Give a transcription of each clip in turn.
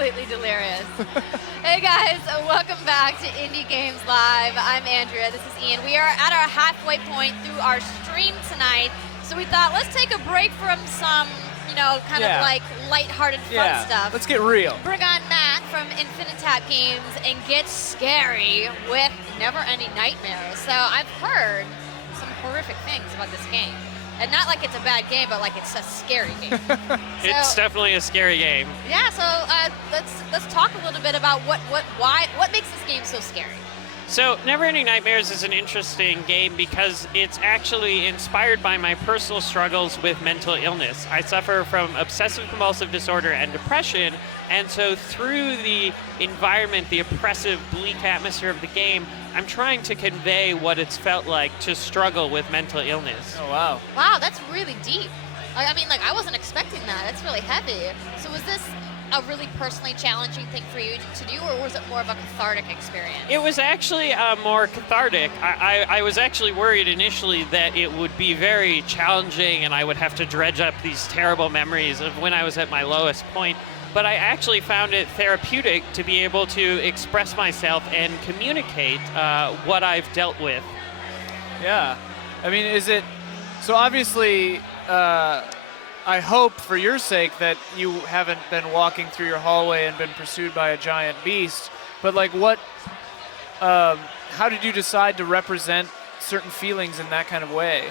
completely delirious. Hey guys, welcome back to Indie Games Live. I'm Andrea, this is Ian. We are at our halfway point through our stream tonight, so we thought let's take a break from some, kind of like lighthearted fun stuff. Let's get real. Bring on Matt from Infinitab Games and get scary with Neverending Nightmares. So I've heard some horrific things about this game. And not like it's a bad game, but like it's a scary game. It's definitely a scary game. Yeah, so let's talk a little bit about what makes this game so scary. So Neverending Nightmares is an interesting game because it's actually inspired by my personal struggles with mental illness. I suffer from obsessive compulsive disorder and depression, and so through the environment, the oppressive, bleak atmosphere of the game, I'm trying to convey what it's felt like to struggle with mental illness. Oh, wow. Wow, that's really deep. I mean, I wasn't expecting that. That's really heavy. So was this a really personally challenging thing for you to do, or was it more of a cathartic experience? It was actually more cathartic. I was actually worried initially that it would be very challenging and I would have to dredge up these terrible memories of when I was at my lowest point. But I actually found it therapeutic to be able to express myself and communicate what I've dealt with. Yeah. I mean, so obviously, I hope for your sake that you haven't been walking through your hallway and been pursued by a giant beast, but like how did you decide to represent certain feelings in that kind of way?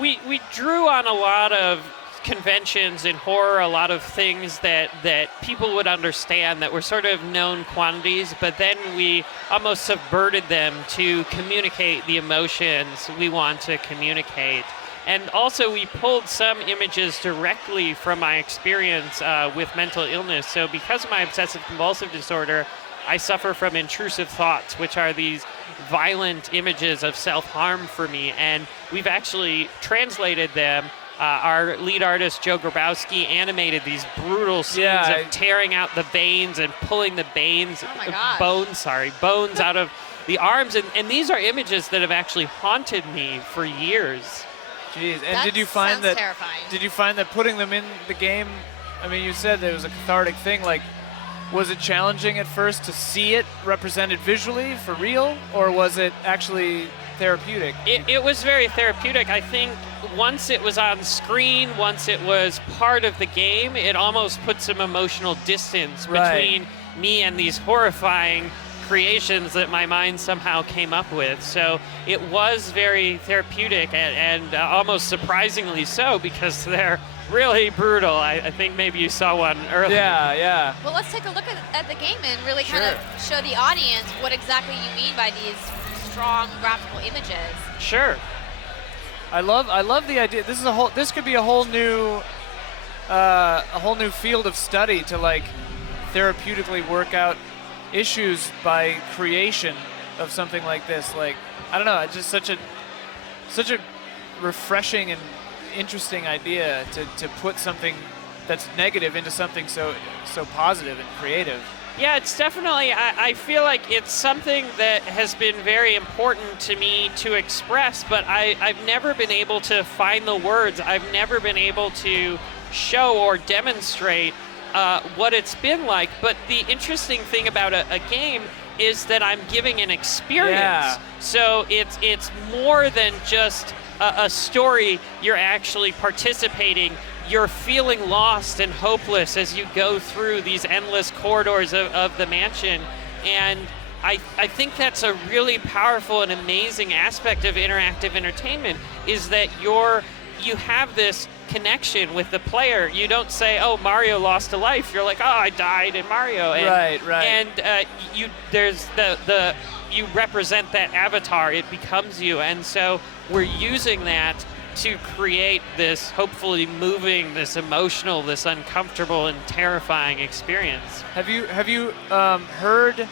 We drew on a lot of conventions in horror, a lot of things that people would understand that were sort of known quantities, but then we almost subverted them to communicate the emotions we want to communicate. And also we pulled some images directly from my experience with mental illness. So because of my obsessive compulsive disorder, I suffer from intrusive thoughts, which are these violent images of self-harm for me. And we've actually translated them. Our lead artist, Joe Grabowski, animated these brutal scenes of tearing out the veins and pulling the bones out of the arms. And these are images that have actually haunted me for years. Jeez. And did you find that terrifying. Did you find that putting them in the game, I mean, you said that it was a cathartic thing, like, was it challenging at first to see it represented visually for real, or was it actually therapeutic? It was very therapeutic. I think once it was on screen, once it was part of the game, it almost put some emotional distance between me and these horrifying creations that my mind somehow came up with. So it was very therapeutic and almost surprisingly so, because they're really brutal. I think maybe you saw one earlier. Yeah. Well, let's take a look at the game and really kind of show the audience what exactly you mean by these strong graphical images. Sure. I love the idea. This could be a whole new field of study to like therapeutically work out issues by creation of something like this. Like, I don't know, it's just such a refreshing and interesting idea to put something that's negative into something so positive and creative. Yeah, it's definitely, I feel like it's something that has been very important to me to express, but I've never been able to find the words. I've never been able to show or demonstrate what it's been like. But the interesting thing about a game is that I'm giving an experience. Yeah. So it's more than just a story. You're actually participating. You're feeling lost and hopeless as you go through these endless corridors of the mansion. And I think that's a really powerful and amazing aspect of interactive entertainment, is that you have this connection with the player. You don't say, oh, Mario lost a life. You're like, oh, I died in Mario. And, right. And you represent that avatar. It becomes you. And so we're using that to create this hopefully moving, this emotional, this uncomfortable and terrifying experience. Have you heard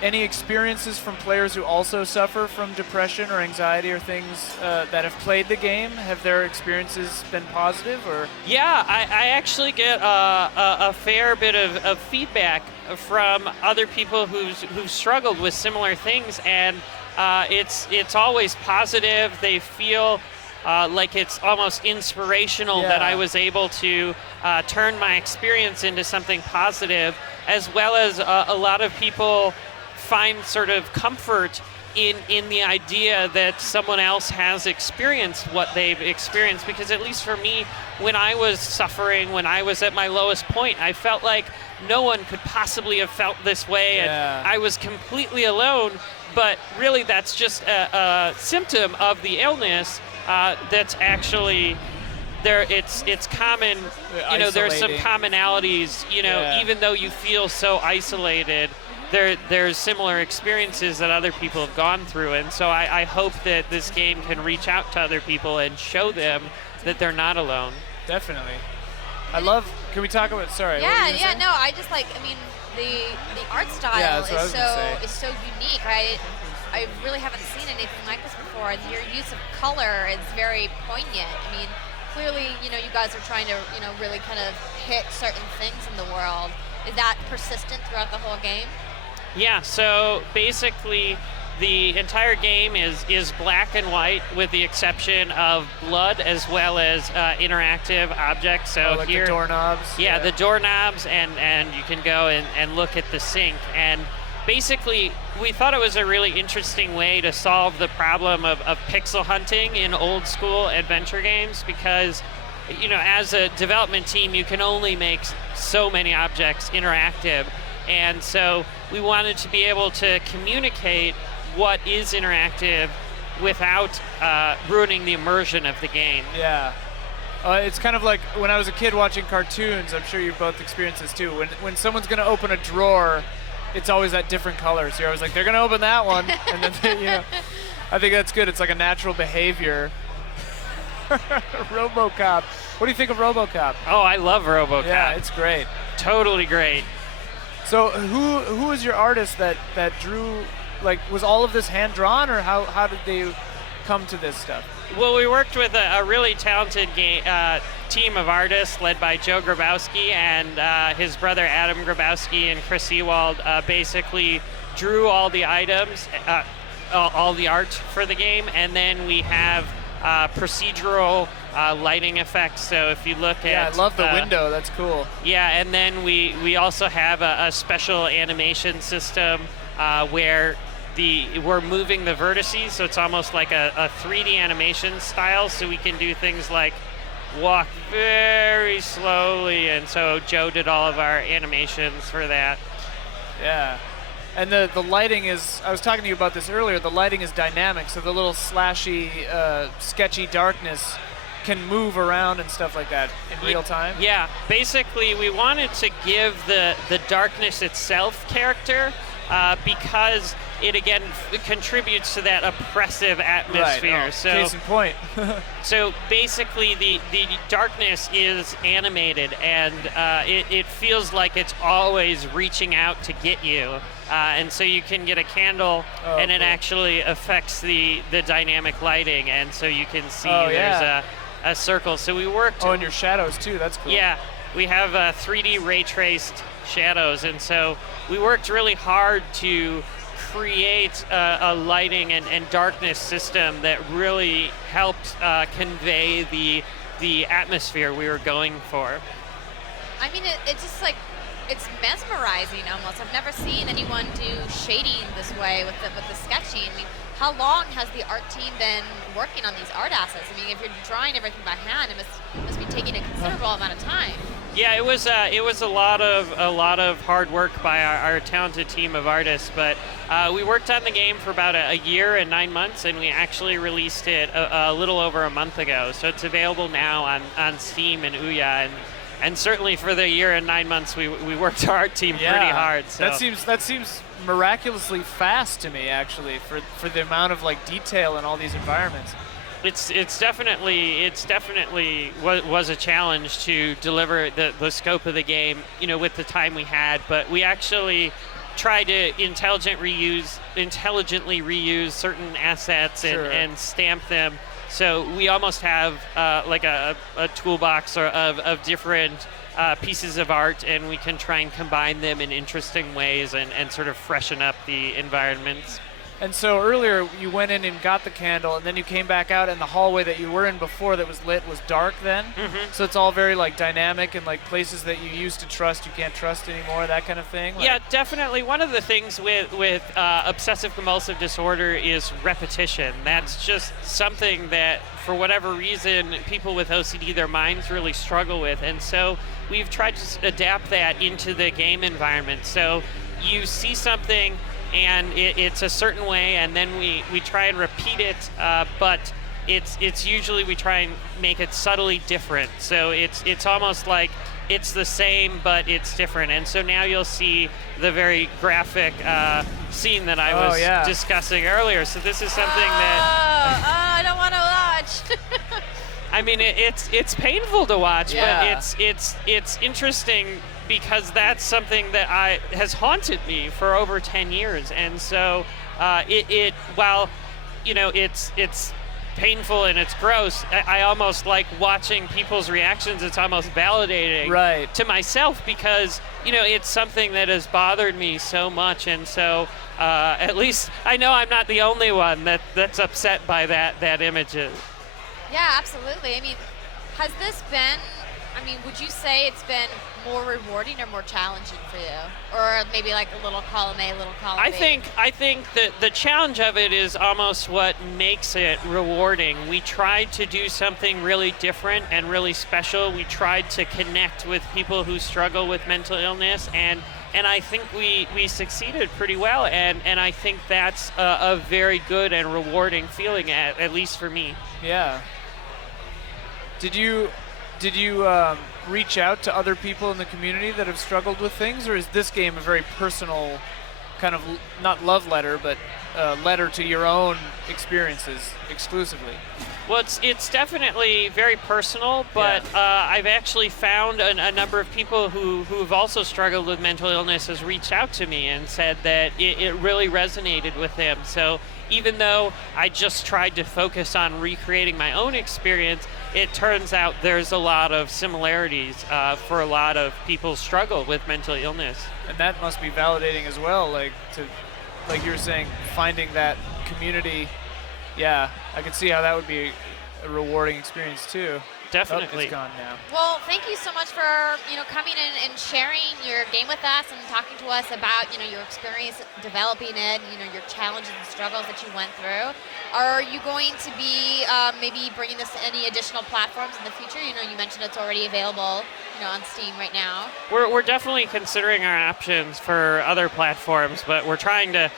any experiences from players who also suffer from depression or anxiety or things that have played the game? Have their experiences been positive, or? Yeah, I actually get a fair bit of feedback from other people who've struggled with similar things, and it's always positive. They feel like it's almost inspirational that I was able to turn my experience into something positive, as well as a lot of people find sort of comfort in the idea that someone else has experienced what they've experienced. Because at least for me, when I was suffering, when I was at my lowest point, I felt like no one could possibly have felt this way, and I was completely alone. But really, that's just a symptom of the illness that's actually there. It's common. You know, there's some commonalities. You know, even though you feel so isolated, there's similar experiences that other people have gone through, and so I hope that this game can reach out to other people and show them that they're not alone. Definitely. I love. Can we talk about? Sorry. Yeah, yeah. No, I just like. I mean, the art style is so unique. I really haven't seen anything like this before. And your use of color is very poignant. I mean, clearly, you know, you guys are trying to, you know, really kind of hit certain things in the world. Is that persistent throughout the whole game? Yeah, so basically the entire game is black and white with the exception of blood as well as interactive objects. So like here, the doorknobs? Yeah, the doorknobs, and you can go and look at the sink. And basically, we thought it was a really interesting way to solve the problem of pixel hunting in old school adventure games, because you know, as a development team, you can only make so many objects interactive. And so we wanted to be able to communicate what is interactive without ruining the immersion of the game. Yeah. It's kind of like when I was a kid watching cartoons. I'm sure you've both experienced this too. When someone's going to open a drawer, it's always at different colors. So you're always like, they're going to open that one. And then, you know, I think that's good. It's like a natural behavior. RoboCop. What do you think of RoboCop? Oh, I love RoboCop. Yeah, it's great. Totally great. So who was your artist that drew, like, was all of this hand-drawn, or how did they come to this stuff? Well, we worked with a really talented team of artists led by Joe Grabowski and his brother Adam Grabowski and Chris Ewald basically drew all the items, all the art for the game, and then we have procedural lighting effects. So if you look at... I love the window. That's cool. Yeah, and then we also have a special animation system where we're moving the vertices, so it's almost like a 3D animation style, so we can do things like walk very slowly, and so Joe did all of our animations for that. Yeah. And the lighting is, I was talking to you about this earlier, the lighting is dynamic, so the little slashy, sketchy darkness can move around and stuff like that in real time? Yeah, basically we wanted to give the darkness itself character because it again contributes to that oppressive atmosphere. Right. Oh, so case in point. So basically the darkness is animated, and it feels like it's always reaching out to get you. And so you can get a candle, and it actually affects the dynamic lighting, and so you can see there's a circle. So we worked... Oh, and your shadows too, that's cool. Yeah, we have 3D ray traced shadows, and so we worked really hard to create a lighting and darkness system that really helped convey the atmosphere we were going for. I mean, it's just like, it's mesmerizing almost. I've never seen anyone do shading this way with the sketching. I mean, how long has the art team been working on these art assets? I mean, if you're drawing everything by hand, it must be taking a considerable amount of time. Yeah, it was a lot of hard work by our talented team of artists, but we worked on the game for about a year and 9 months, and we actually released it a little over a month ago. So it's available now on Steam and Ouya, and certainly for the year and 9 months, we worked our art team pretty hard. So. That seems miraculously fast to me, actually, for the amount of like detail in all these environments. It's definitely was a challenge to deliver the scope of the game, you know, with the time we had. But we actually tried to intelligently reuse certain assets and stamp them. So we almost have like a toolbox of different pieces of art, and we can try and combine them in interesting ways and sort of freshen up the environments. And so earlier you went in and got the candle, and then you came back out, and the hallway that you were in before that was lit was dark then. Mm-hmm. So it's all very like dynamic, and like places that you used to trust you can't trust anymore, that kind of thing. Like, Yeah, definitely. One of the things with obsessive compulsive disorder is repetition. That's just something that, for whatever reason, people with OCD, their minds really struggle with. And so we've tried to adapt that into the game environment. So you see something, and it's a certain way, and then we try and repeat it, but it's usually we try and make it subtly different. So it's almost like it's the same, but it's different. And so now you'll see the very graphic scene that I was discussing earlier. So this is something that I don't want to watch. I mean, it's painful to watch, Yeah. but it's interesting because that's something that has haunted me for over 10 years. And so while it's painful and it's gross, I almost like watching people's reactions. It's almost validating to myself because it's something that has bothered me so much. And so at least I know I'm not the only one that's upset by that images. Yeah, absolutely. I mean, has this been, would you say it's been more rewarding or more challenging for you? Or maybe like a little column A, a little column B? I think that the challenge of it is almost what makes it rewarding. We tried to do something really different and really special. We tried to connect with people who struggle with mental illness, and I think we succeeded pretty well, and I think that's a very good and rewarding feeling, at least for me. Yeah. Did you reach out to other people in the community that have struggled with things, or is this game a very personal kind of, not love letter, but letter to your own experiences exclusively? Well, it's definitely very personal, but I've actually found a number of people who've also struggled with mental illness has reached out to me and said that it really resonated with them. So even though I just tried to focus on recreating my own experience, it turns out there's a lot of similarities for a lot of people struggle with mental illness. And that must be validating as well, like you were saying, finding that community. Yeah, I can see how that would be a rewarding experience too. Definitely. Oh, it's gone now. Well, thank you so much for coming in and sharing your game with us and talking to us about your experience developing it, your challenges and struggles that you went through. Are you going to be maybe bringing this to any additional platforms in the future? You mentioned it's already available on Steam right now. We're definitely considering our options for other platforms, but we're trying to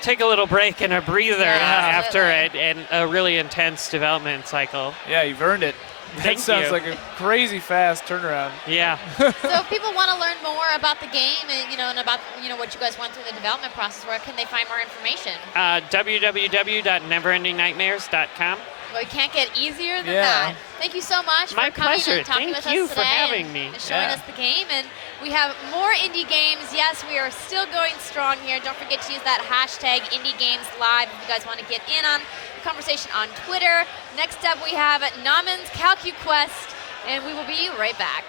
take a little break and a breather after a really intense development cycle. Yeah, you've earned it. Thank That sounds you. like a crazy fast turnaround. Yeah. So if people want to learn more about the game and and about what you guys went through the development process, where can they find more information? www.neverendingnightmares.com. Well, it can't get easier than Yeah. that. Thank you so much My for coming pleasure. and talking Thank with you us for today having and me. showing Yeah. us the game. And we have more indie games. Yes, we are still going strong here. Don't forget to use that hashtag IndieGamesLive if you guys want to get in on the conversation on Twitter. Next up, we have Naman's CalcuQuest, and we will be right back.